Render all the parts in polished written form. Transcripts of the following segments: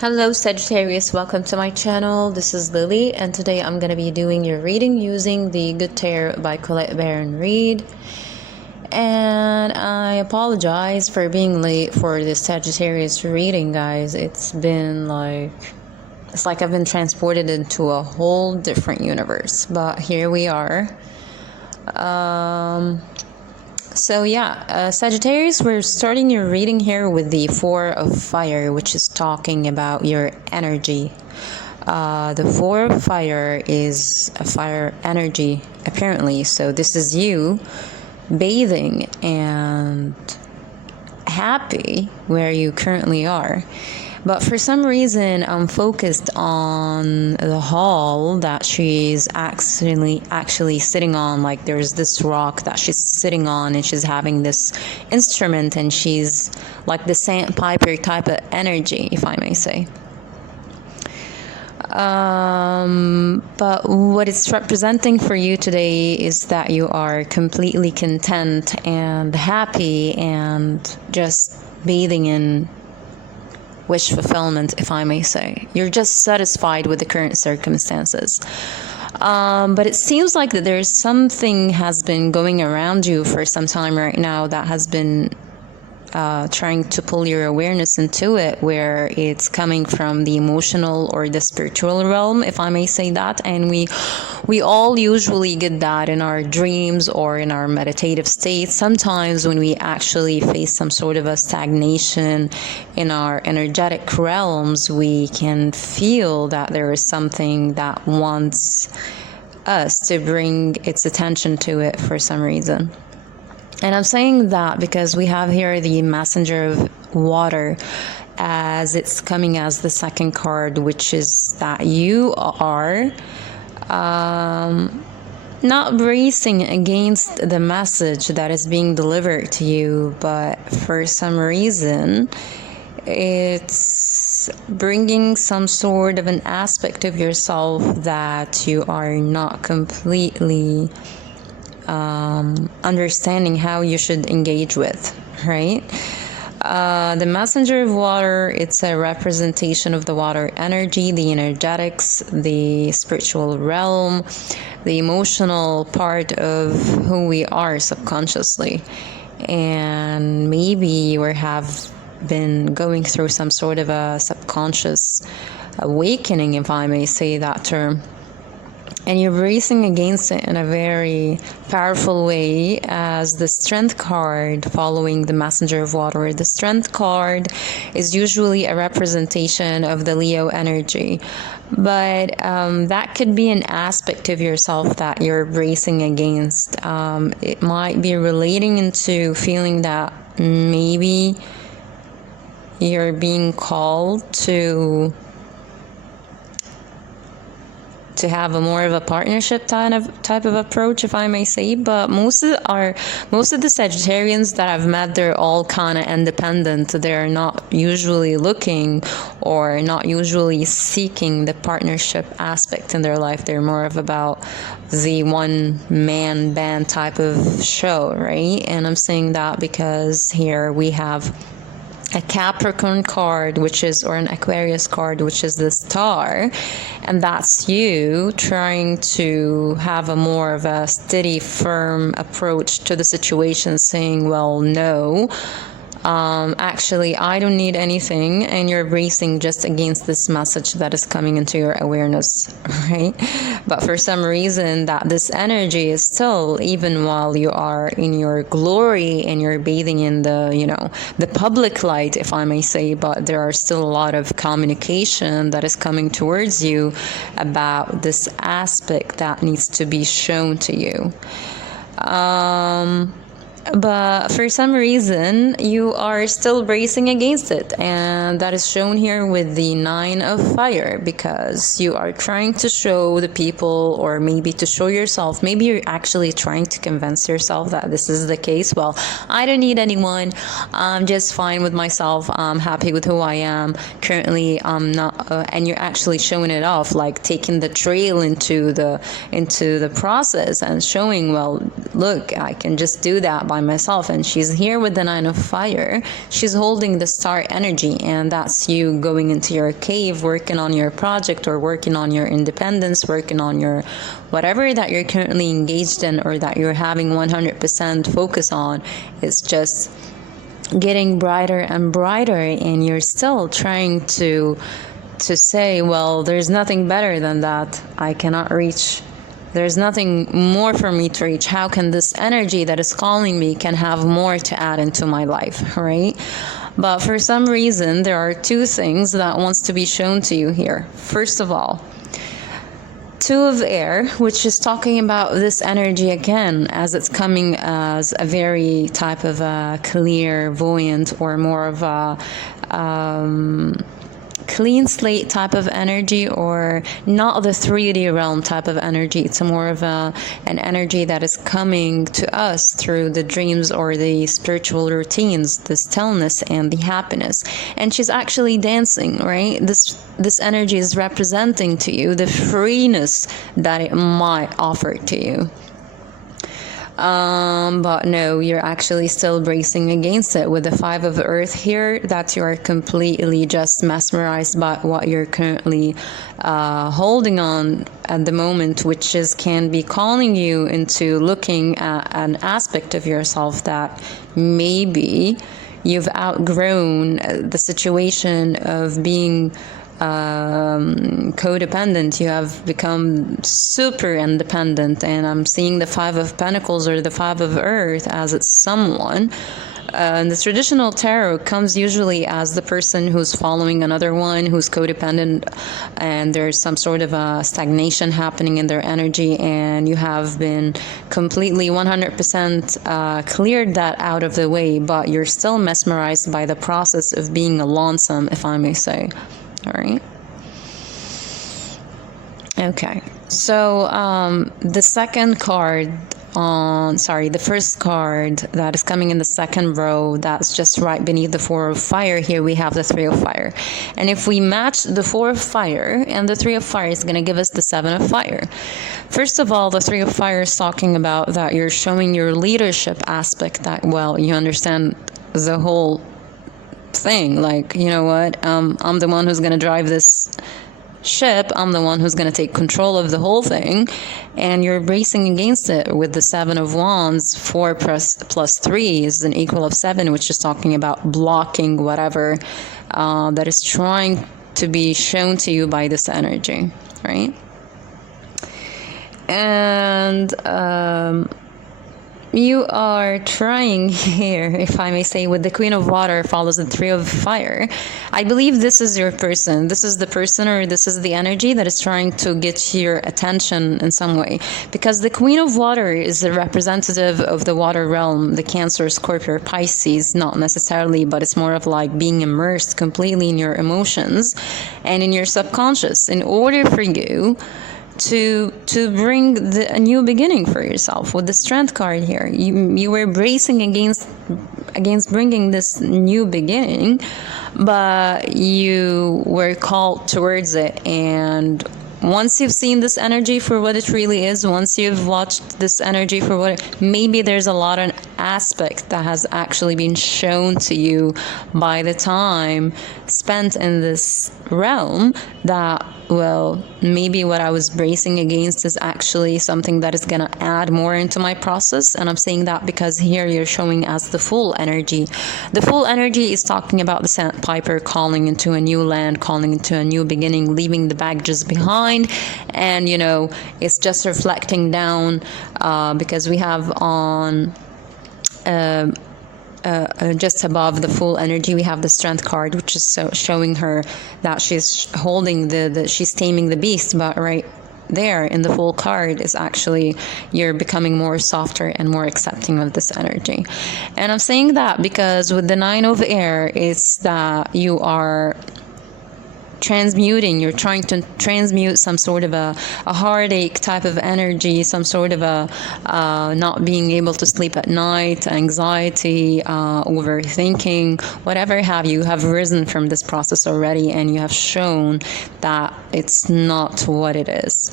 Hello Sagittarius, welcome to my channel. This is Lily and today I'm going to be doing your reading using the Good Tarot by Colette Baron Reed. And I apologize for being late for this Sagittarius reading, guys. It's like I've been transported into a whole different universe, but here we are. Sagittarius, we're starting your reading here with the Four of Fire, which is talking about your energy. The Four of Fire is a fire energy, apparently. So this is you bathing and happy where you currently are. But for some reason, I'm focused on the hall that she's actually sitting on. Like there's this rock that she's sitting on and she's having this instrument and she's like the sandpiper type of energy, if I may say. But what it's representing for you today is that you are completely content and happy and just bathing in wish fulfillment, if I may say. You're just satisfied with the current circumstances. But it seems like that there's something has been going around you for some time right now that has been trying to pull your awareness into it, where it's coming from the emotional or the spiritual realm, if I may say that. And we all usually get that in our dreams or in our meditative state. Sometimes when we actually face some sort of a stagnation in our energetic realms, we can feel that there is something that wants us to bring its attention to it for some reason. And I'm saying that because we have here the Messenger of Water as it's coming as the second card, which is that you are not bracing against the message that is being delivered to you, but for some reason it's bringing some sort of an aspect of yourself that you are not completely understanding how you should engage with, right? The Messenger of Water, it's a representation of the water energy, the energetics, the spiritual realm, the emotional part of who we are subconsciously. And maybe you have been going through some sort of a subconscious awakening, if I may say that term. And you're bracing against it in a very powerful way as the Strength card following the Messenger of Water. The Strength card is usually a representation of the Leo energy. But that could be an aspect of yourself that you're bracing against. It might be relating into feeling that maybe you're being called to have a more of a partnership type of approach, if I may say. But most of the Sagittarians that I've met, they're all kind of independent. They're not usually looking or not usually seeking the partnership aspect in their life. They're more of about the one man band type of show, right? And I'm saying that because here we have a Capricorn card, or an Aquarius card, which is the Star, and that's you trying to have a more of a steady, firm approach to the situation, saying, well, no, actually I don't need anything, and you're bracing just against this message that is coming into your awareness, right? But for some reason that this energy is still, even while you are in your glory and you're bathing in the public light, if I may say, but there are still a lot of communication that is coming towards you about this aspect that needs to be shown to you. But for some reason you are still bracing against it, and that is shown here with the Nine of Fire, because you are trying to show the people, or maybe to show yourself, maybe you're actually trying to convince yourself that this is the case. Well, I don't need anyone, I'm just fine with myself, I'm happy with who I am currently. I'm not and you're actually showing it off, like taking the trail into the process and showing, well, look, I can just do that by myself. And she's here with the Nine of Fire. She's holding the star energy, and that's you going into your cave, working on your project, or working on your independence, working on your whatever that you're currently engaged in, or that you're having 100% focus on. It's just getting brighter and brighter, and you're still trying to say, well, there's nothing better than that. I cannot reach. There's nothing more for me to reach. How can this energy that is calling me can have more to add into my life, right? But for some reason, there are two things that wants to be shown to you here. First of all, Two of Air, which is talking about this energy again, as it's coming as a very type of a clairvoyant, or more of a clean slate type of energy, or not the 3D realm type of energy. It's more of an energy that is coming to us through the dreams or the spiritual routines, the stillness and the happiness. And she's actually dancing, right? This energy is representing to you the freeness that it might offer to you. But no, you're actually still bracing against it with the Five of Earth here, that you are completely just mesmerized by what you're currently holding on at the moment, which can be calling you into looking at an aspect of yourself that maybe you've outgrown the situation of being codependent. You have become super independent, and I'm seeing the Five of Pentacles or the Five of Earth as it's someone. The traditional tarot comes usually as the person who's following another one who's codependent, and there's some sort of a stagnation happening in their energy, and you have been completely 100% cleared that out of the way, but you're still mesmerized by the process of being a lonesome, if I may say. All right. Okay. So the first card that is coming in the second row, that's just right beneath the Four of Fire. Here we have the Three of Fire. And if we match the Four of Fire and the Three of Fire, is going to give us the Seven of Fire. First of all, the Three of Fire is talking about that you're showing your leadership aspect, that, well, you understand the whole thing, like, you know what, I'm the one who's going to drive this ship, I'm the one who's going to take control of the whole thing, and you're bracing against it with the Seven of Wands. 4 plus 3 is an equal of 7, which is talking about blocking whatever that is trying to be shown to you by this energy, right? And you are trying here, if I may say, with the Queen of Water follows the Three of Fire. I believe this is your person. This is the person, or this is the energy that is trying to get your attention in some way. Because the Queen of Water is the representative of the water realm, the Cancer, Scorpio, Pisces, not necessarily, but it's more of like being immersed completely in your emotions and in your subconscious, in order for you to bring a new beginning for yourself. With the Strength card here, you were bracing against bringing this new beginning, but you were called towards it. And once you've seen this energy for what it really is, once you've watched this energy for what maybe there's a lot of aspect that has actually been shown to you by the time spent in this realm, that, well, maybe what I was bracing against is actually something that is going to add more into my process. And I'm saying that because here you're showing as the full energy. The full energy is talking about the sandpiper calling into a new land, calling into a new beginning, leaving the baggages behind. And, you know, it's just reflecting down because we have on just above the full energy, we have the Strength card, which is showing her that she's holding she's taming the beast. But right there in the full card is actually you're becoming more softer and more accepting of this energy. And I'm saying that because with the Nine of Air, it's that you are transmuting, you're trying to transmute some sort of a heartache type of energy, some sort of a not being able to sleep at night, anxiety, overthinking, whatever you have risen from this process already, and you have shown that it's not what it is.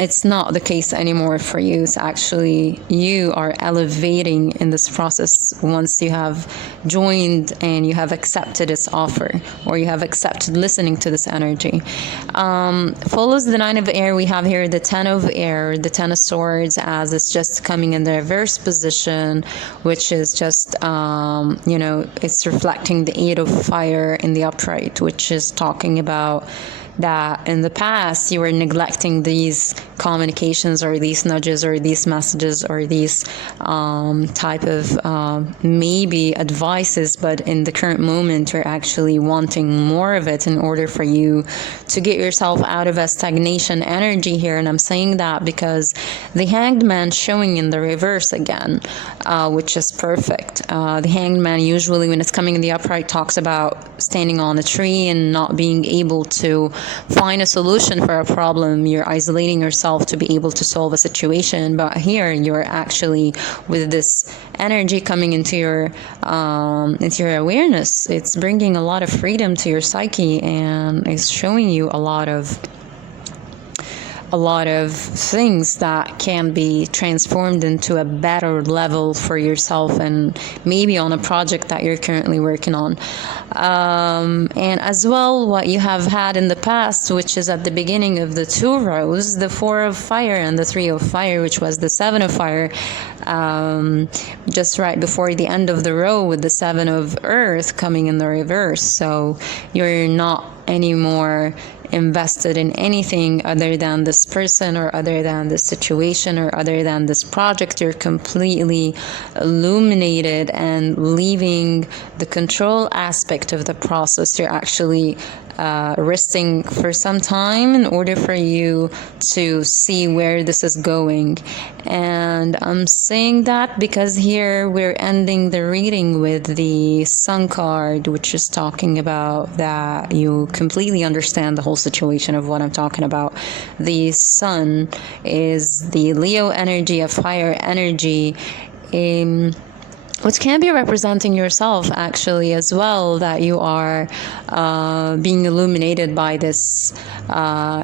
it's not the case anymore for you. It's actually you are elevating in this process once you have joined and you have accepted its offer, or you have accepted listening to this energy. Follows the 9 of air. We have here the 10 of air, the 10 of swords, as it's just coming in the reverse position, which is just it's reflecting the 8 of fire in the upright, which is talking about that in the past you were neglecting these communications, or these nudges, or these messages, or these type of maybe advices, but in the current moment you're actually wanting more of it in order for you to get yourself out of a stagnation energy here. And I'm saying that because the Hanged Man showing in the reverse again, which is perfect. The Hanged Man usually when it's coming in the upright talks about standing on a tree and not being able to find a solution for a problem. You're isolating yourself to be able to solve a situation, but here you're actually with this energy coming into your awareness. It's bringing a lot of freedom to your psyche, and it's showing you a lot of things that can be transformed into a better level for yourself, and maybe on a project that you're currently working on. And as well, what you have had in the past, which is at the beginning of the 2 rows, the 4 of fire and the 3 of fire, which was the 7 of fire, just right before the end of the row with the 7 of earth coming in the reverse. So you're not anymore invested in anything other than this person, or other than this situation, or other than this project. You're completely illuminated and leaving the control aspect of the process. You're actually resting for some time in order for you to see where this is going. And I'm saying that because here we're ending the reading with the Sun card, which is talking about that you completely understand the whole situation of what I'm talking about. The Sun is the Leo energy, a fire energy, which can be representing yourself actually as well, that you are being illuminated by this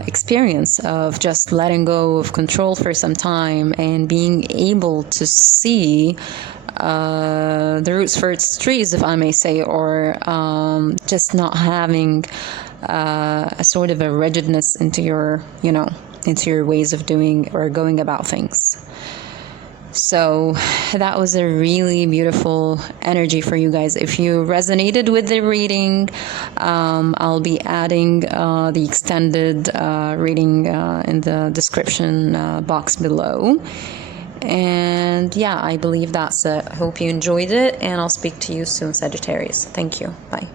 experience of just letting go of control for some time and being able to see the roots for its trees, if I may say, or just not having a sort of a rigidness into your ways of doing or going about things. So that was a really beautiful energy for you guys. If you resonated with the reading, I'll be adding the extended reading in the description box below. And yeah, I believe that's it. I hope you enjoyed it, and I'll speak to you soon, Sagittarius. Thank you. Bye.